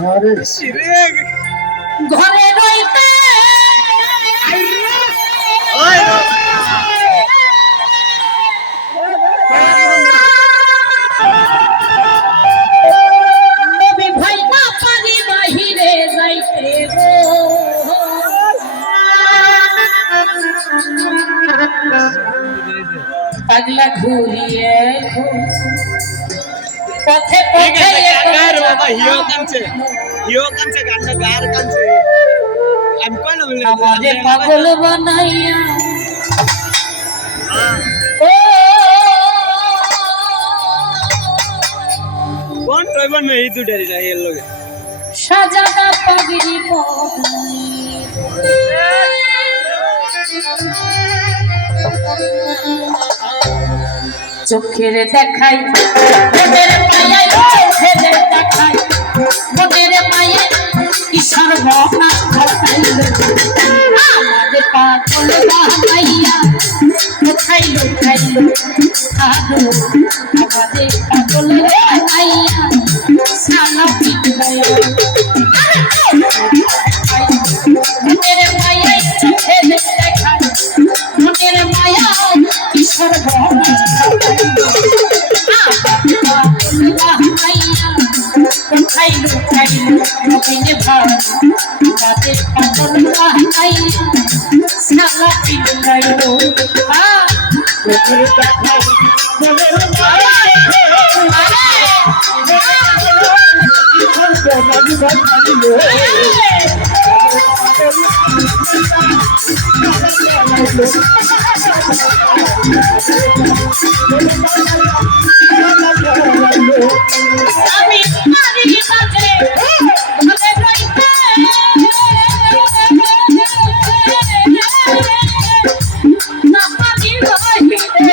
ঘরে রইতে নবী ভাই না পারি বাহিরে যাইতে গো পাগলা ঘুরিয়ে পথে পথে গার বাবা হিও কানছে গানটা গার কানছে আমি কোন বলি আমারে পাগল বানাইয়া ও কোন টয়বন মে এই দুটারি না এর লগে সাজাদা পাগড়ি পরি চোখের দেখাই মনের মায়ায় চোখের দেখাই মনের মায়ায় কি সর্বনাশ ঘটাইল আমাদের পাগল বানাইয়া কোথায় লুকাইল আদো আমাদের পাগল বানাইয়া সালা পিটাইল মনের মায়ায় চোখের দেখাই মনের মায়ায় কি সর্বনাশ খাইলো খাইলো নবীনে ভাই তাদের পাগল বানাইয়া সালা পিটাইলো তোদের দেখাই বলের মায়া এখন তো নবী ভাই মানিলো আমি মারি বাজে ঘরে রইতে না পারি বাহিরে যাইতে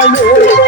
Oh,